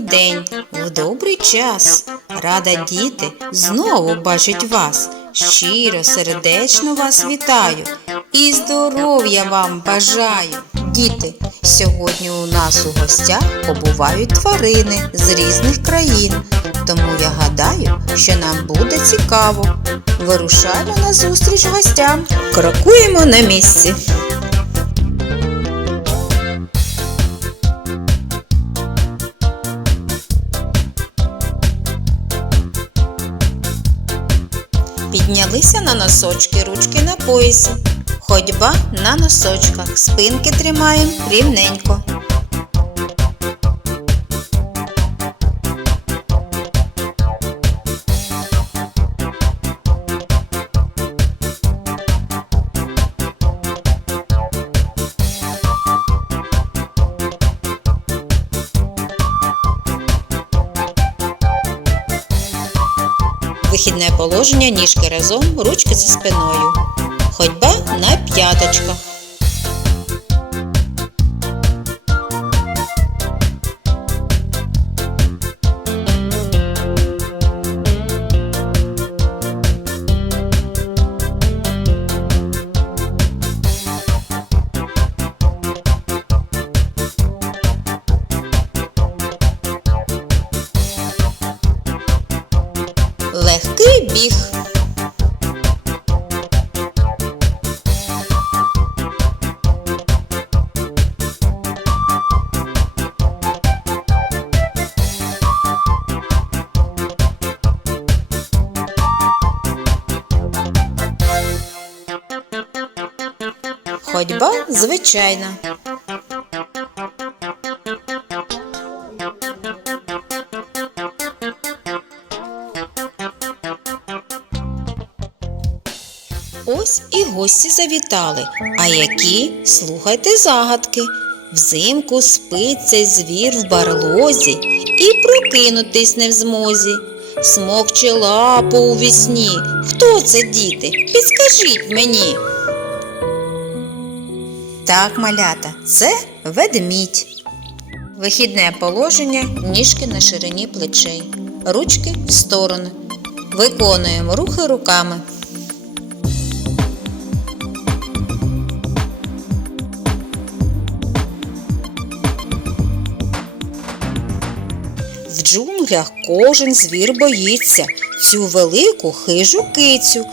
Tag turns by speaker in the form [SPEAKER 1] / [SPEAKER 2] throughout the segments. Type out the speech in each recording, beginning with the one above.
[SPEAKER 1] день, в добрий час. Рада діти знову бачить вас. Щиро, сердечно вас вітаю і здоров'я вам бажаю. Діти, сьогодні у нас у гостях побувають тварини з різних країн. Тому я гадаю, що нам буде цікаво. Вирушаємо на зустріч гостям. Крокуємо на місці. Піднялися на носочки, ручки на поясі. Ходьба на носочках, спинки тримаємо рівненько. Положення, ніжки разом, ручки за спиною. Ходьба на п'яточках. Біг. Ходьба звичайна. Ось і гості завітали. А які слухайте загадки. Взимку спить цей звір в барлозі і прокинутись не в змозі. Смокче лапу у вісні. Хто це, діти? Підскажіть мені. Так, малята, це ведмідь. Вихідне положення, ніжки на ширині плечей, ручки в сторони. Виконуємо рухи руками. Джунглях кожен звір боїться цю велику хижу кицю,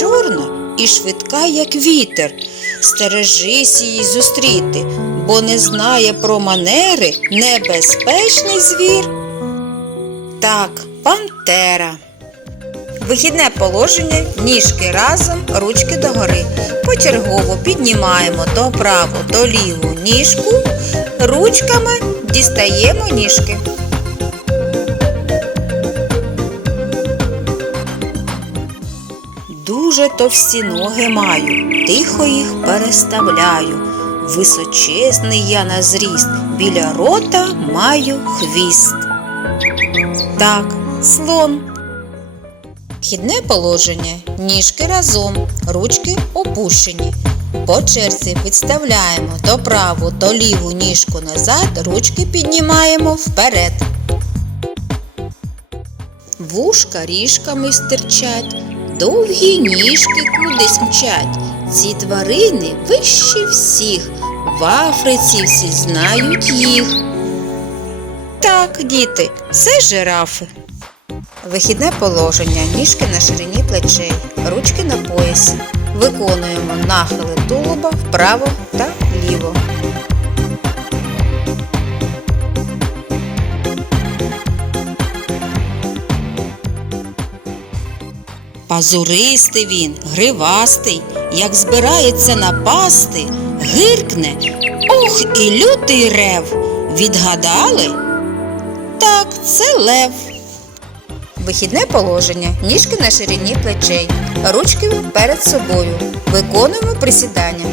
[SPEAKER 1] чорна і швидка, як вітер. Стережись її зустріти, бо не знає про манери небезпечний звір. Так, пантера. Вихідне положення, ніжки разом, ручки догори. Почергово піднімаємо то праву, то ліву ніжку, ручками дістаємо ніжки. Дуже товсті ноги маю, тихо їх переставляю. Височезний я на зріст, біля рота маю хвіст. Так, слон. Вхідне положення. Ніжки разом, ручки опущені. По черзі підставляємо то праву, то ліву ніжку назад, ручки піднімаємо вперед. Вушка ріжками стирчать, довгі ніжки кудись мчать. Ці тварини вищі всіх, в Африці всі знають їх. Так, діти, це жирафи. Вихідне положення, ніжки на ширині плечей, ручки на поясі. Виконуємо нахили тулуба вправо та вліво. Пазуристий він, гривастий, як збирається напасти, гиркне, ох і лютий рев. Відгадали? Так, це лев. Вихідне положення, ніжки на ширині плечей, ручки перед собою. Виконуємо присідання.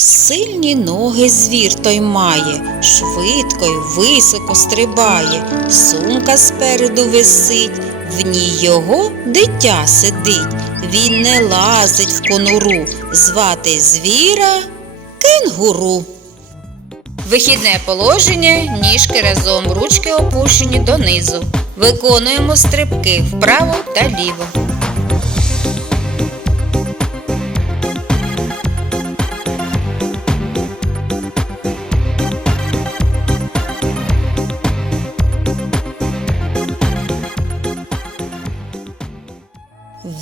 [SPEAKER 1] Сильні ноги звір той має, швидко й високо стрибає, сумка спереду висить, в ній його дитя сидить. Він не лазить в конуру, звати звіра кенгуру. Вихідне положення, ніжки разом, ручки опущені донизу. Виконуємо стрибки вправо та ліво.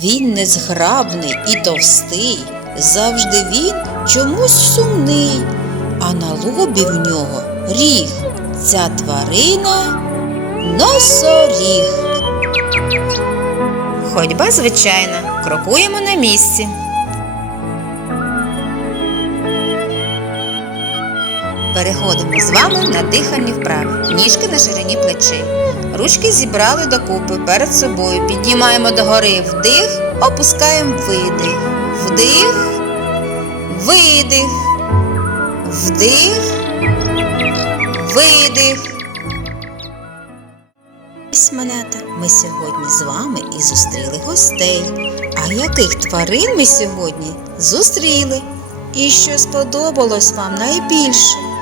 [SPEAKER 1] Він незграбний і товстий, завжди він чомусь сумний, а на лобі в нього ріг. Ця тварина носоріг. Ходьба звичайна, крокуємо на місці. Переходимо з вами на дихальні вправи. Ніжки на ширині плечей. Ручки зібрали докупи перед собою. Піднімаємо догори вдих, опускаємо видих. Вдих, видих. Вдих, видих. Малята, ми сьогодні з вами і зустріли гостей. А яких тварин ми сьогодні зустріли? І що сподобалось вам найбільше?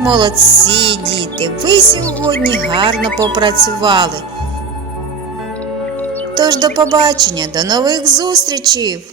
[SPEAKER 1] Молодці, діти, ви сьогодні гарно попрацювали. Тож до побачення, до нових зустрічей!